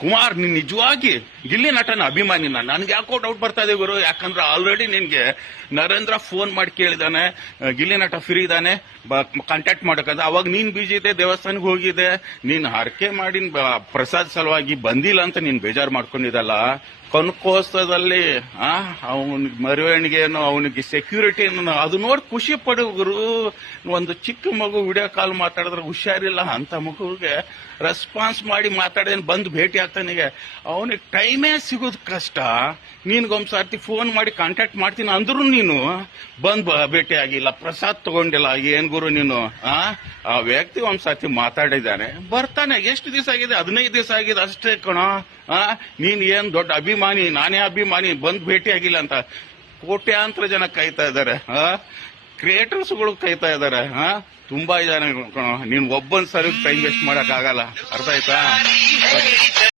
ಕುಮಾರ್, ನೀನ್ ನಿಜವಾಗಿ ಗಿಲ್ಲಿ ನಟನ ಅಭಿಮಾನಿನ? ನನ್ಗೆ ಯಾಕೋ ಡೌಟ್ ಬರ್ತಾ ಇದೆ ಗುರು. ಯಾಕಂದ್ರೆ ಆಲ್ರೆಡಿ ನಿನ್ಗೆ ನರೇಂದ್ರ ಫೋನ್ ಮಾಡಿ ಕೇಳಿದಾನೆ, ಗಿಲ್ಲಿ ನಟ ಫ್ರೀ ಇದಾನೆ, ಕಾಂಟ್ಯಾಕ್ಟ್ ಮಾಡಕಂತ. ಅವಾಗ ನೀನ್ ಬಿಜಿ ಇದೆ, ದೇವಸ್ಥಾನಕ್ಕೆ ಹೋಗಿದೆ, ನೀನ್ ಹರಕೆ ಮಾಡಿ ಪ್ರಸಾದ್ ಸಲುವಾಗಿ ಬಂದಿಲ್ಲ ಅಂತ ನೀನ್ ಬೇಜಾರು ಮಾಡ್ಕೊಂಡಿದ್ದಲ್ಲ. ಕನಕೋತ್ಸವದಲ್ಲಿ ಅವನಿಗೆ ಮರವಣಿಗೆನೋ ಅವನಿಗೆ ಸೆಕ್ಯೂರಿಟಿ ಅದು ನೋಡಿ ಖುಷಿ ಪಡು ಗುರು. ಒಂದು ಚಿಕ್ಕ ಮಗು ವಿಡಿಯೋ ಕಾಲ್ ಮಾತಾಡಿದ್ರೆ ಹುಷಾರಿಲ್ಲ ಅಂತ ಮಗುವಿಗೆ ರೆಸ್ಪಾನ್ಸ್ ಮಾಡಿ ಮಾತಾಡೇನು ಬಂದು ಭೇಟಿ ಆಗ್ತಾನಿಗೆ. ಅವನಿಗೆ ಟೈಮೇ ಸಿಗೋದು ಕಷ್ಟ. ನಿನ್ಗೊಂದ್ಸರ್ತಿ ಫೋನ್ ಮಾಡಿ ಕಾಂಟ್ಯಾಕ್ಟ್ ಮಾಡ್ತೀನಿ ಅಂದ್ರೂ ನೀನು ಬಂದು ಭೇಟಿ ಆಗಿಲ್ಲ, ಪ್ರಸಾದ್ ತಗೊಂಡಿಲ್ಲ. ಏನ್ ಗುರು ನೀನು? ಆ ವ್ಯಕ್ತಿ ಒಂದ್ಸರ್ತಿ ಮಾತಾಡಿದ್ದಾನೆ, ಬರ್ತಾನೆ. ಎಷ್ಟು ದಿವಸ ಆಗಿದೆ? 15 ದಿವಸ ಆಗಿದೆ ಅಷ್ಟೇ ಕಣೋ. ನೀನ್ ಏನ್ ದೊಡ್ಡ ಅಭಿಮಾನಿ, ನಾನೇ ಅಭಿಮಾನಿ, ಬಂದ್ ಭೇಟಿ ಆಗಿಲ್ಲ ಅಂತ ಕೋಟ್ಯಾಂತರ ಜನ ಕಾಯ್ತಾ ಇದಾರೆ. ಕ್ರಿಯೇಟರ್ಸ್ಗಳು ಕಾಯ್ತಾ ಇದಾರೆ. ತುಂಬಾ ಜನ ಕಣೋ. ನೀನ್ ಒಬ್ಬನ್ ಸರಿ ಟೈಮ್ ವೇಸ್ಟ್ ಮಾಡಕ್ ಆಗಲ್ಲ. ಅರ್ಥ ಆಯ್ತಾ?